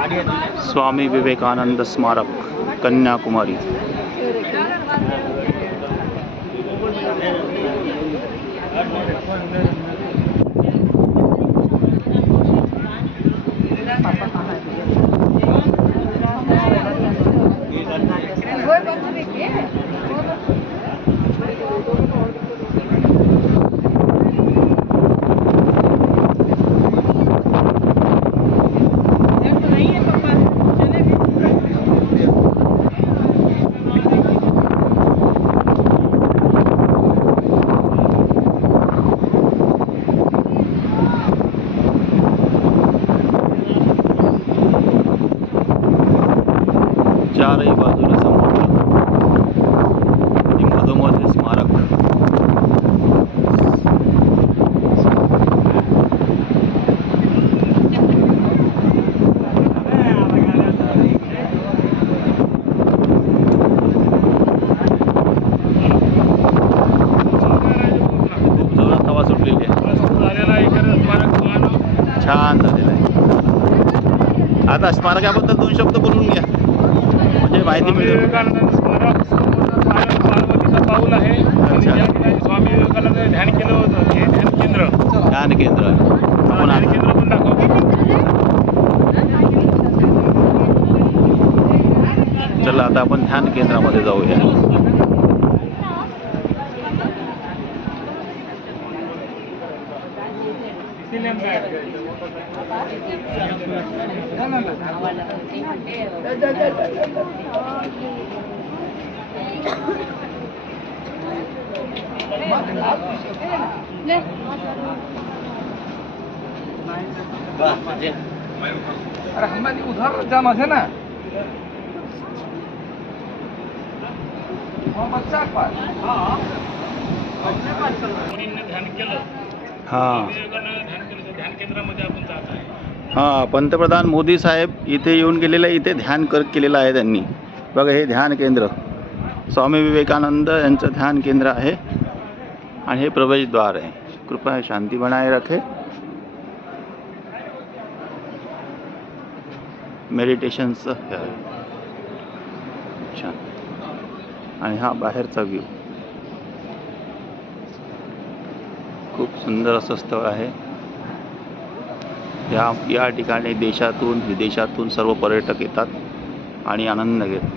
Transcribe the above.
स्वामी विवेकानंद स्मारक कन्याकुमारी। चारही बाजूला समुद्र आणि मधोमध हे स्मारक। खूप जोरात हवा सुटलेली आहे, छान झालेलं आहे। आता स्मारकाबद्दल 2 शब्द बोलून घ्या, म्हणजे माहिती मिळेल। विवेकानंद स्मारक पार्वतीचं पाऊल आहे। स्वामी विवेकानंद ध्यान केलं होतं, हे ध्यान केंद्र आपण ध्यान केंद्र पण दाखवतो। चला आता आपण ध्यान केंद्रामध्ये जाऊया। अरे हमारी उधर जाम है ना, बच्चा ध्यान केलं। ध्यान केंद्रामध्ये आपण जात आहे। हां, पंतप्रधान मोदी साहेब इथे येऊन गेलेले आहे। इथे ध्यान केलेलं आहे त्यांनी। बघा, हे ध्यान केंद्र स्वामी विवेकानंद यांचं ध्यान केंद्र आहे आणि हे प्रवेशद्वार आहे। कृपया शांति बनाए रखे। मेडिटेशनचं हे आहे, छान। आणि हा बाहेरचा व्ह्यू, खूप सुंदर असं स्थळ आहे। या ठिकाणी देशातून विदेशातून सर्व पर्यटक येतात आणि आनंद घेतात।